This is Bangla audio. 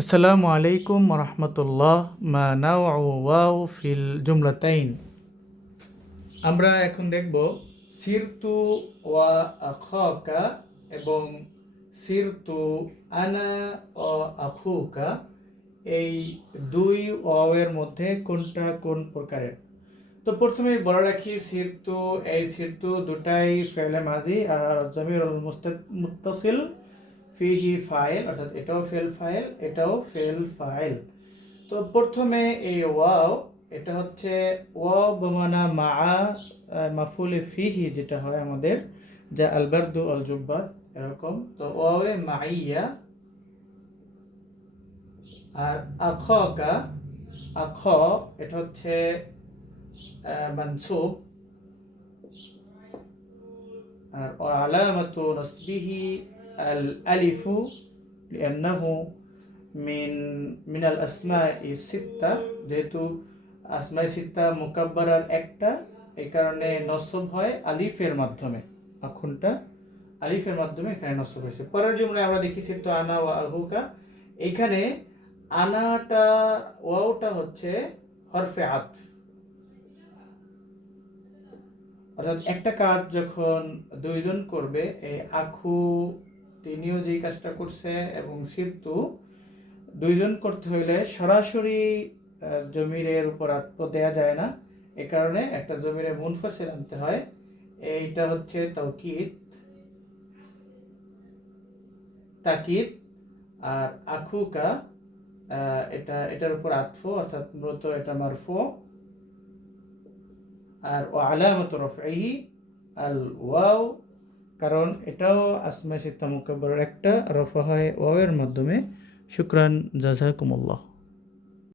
আসসালামু আলাইকুম রহমতুল্লাহ মা নাউ ওয়াও ফিল জুমলাতাইন। আমরা এখন দেখব সিরতু ওয়া আখাকা এবং সিরতু আনা ও আখুকা, এই দুই ওয়াওয়ের মধ্যে কোনটা কোন প্রকারের। তো প্রথমে বলে রাখি, এই সিরতু দুটাই ফেলে মাজি আর জমিরুল মুত্তাসিল ফিহি ফাইল, অর্থাৎ এটাও ফেল ফাইল, এটাও ফেল ফাইল। তো প্রথমে এই ওয়াও, এটা হচ্ছে ওয়াও বমানা মা মাফুলে ফিহি, যেটা হয় আমাদের যা আলবারদু আল জুব্বা এরকম। তো ওয়াওয়ে মাইয়া। আর আখকা, আখ, এটা হচ্ছে মানসুব। আর আলামাতু নাসবিহি আল আলিফু লিআন্নাহু মিনাল আসমাই সিত্তা, যেহেতু আসমাই সিত্তা মুকাব্বারার একটা, এই কারণে নসব হয় আলিফের মাধ্যমে। আখুনটা আলিফের মাধ্যমে এখানে নসব হয়েছে। পরের জুমলায় আমরা দেখি সিরতু আনা ওয়া আহুকা, এখানে আনাটা ওয়াওটা হচ্ছে হরফে আতফ, অর্থাৎ একটা কাজ যখন দুইজন করবে, এই আখু তিনিও যেই কাজটা করছে এবং সিরতু দুইজন করতে হইলে সরাসরি জমিরের উপর আত্ম দেয়া যায় না, এ কারণে একটা জমিরে মুনফাসিল আনতে হয়। এইটা হচ্ছে তাকিদ। আর আখুকা, এটার উপর আতফ, অর্থাৎ মূলত এটা মারফু। আর ও আলামাতু রাফঈহি আল ওয়াও, কারণ এটাও আসমা সিত্তা মুকাব্বারের একটা, রফা হয় ওয়াওয়ের মাধ্যমে। শুকরান, জাযাকুমুল্লাহ।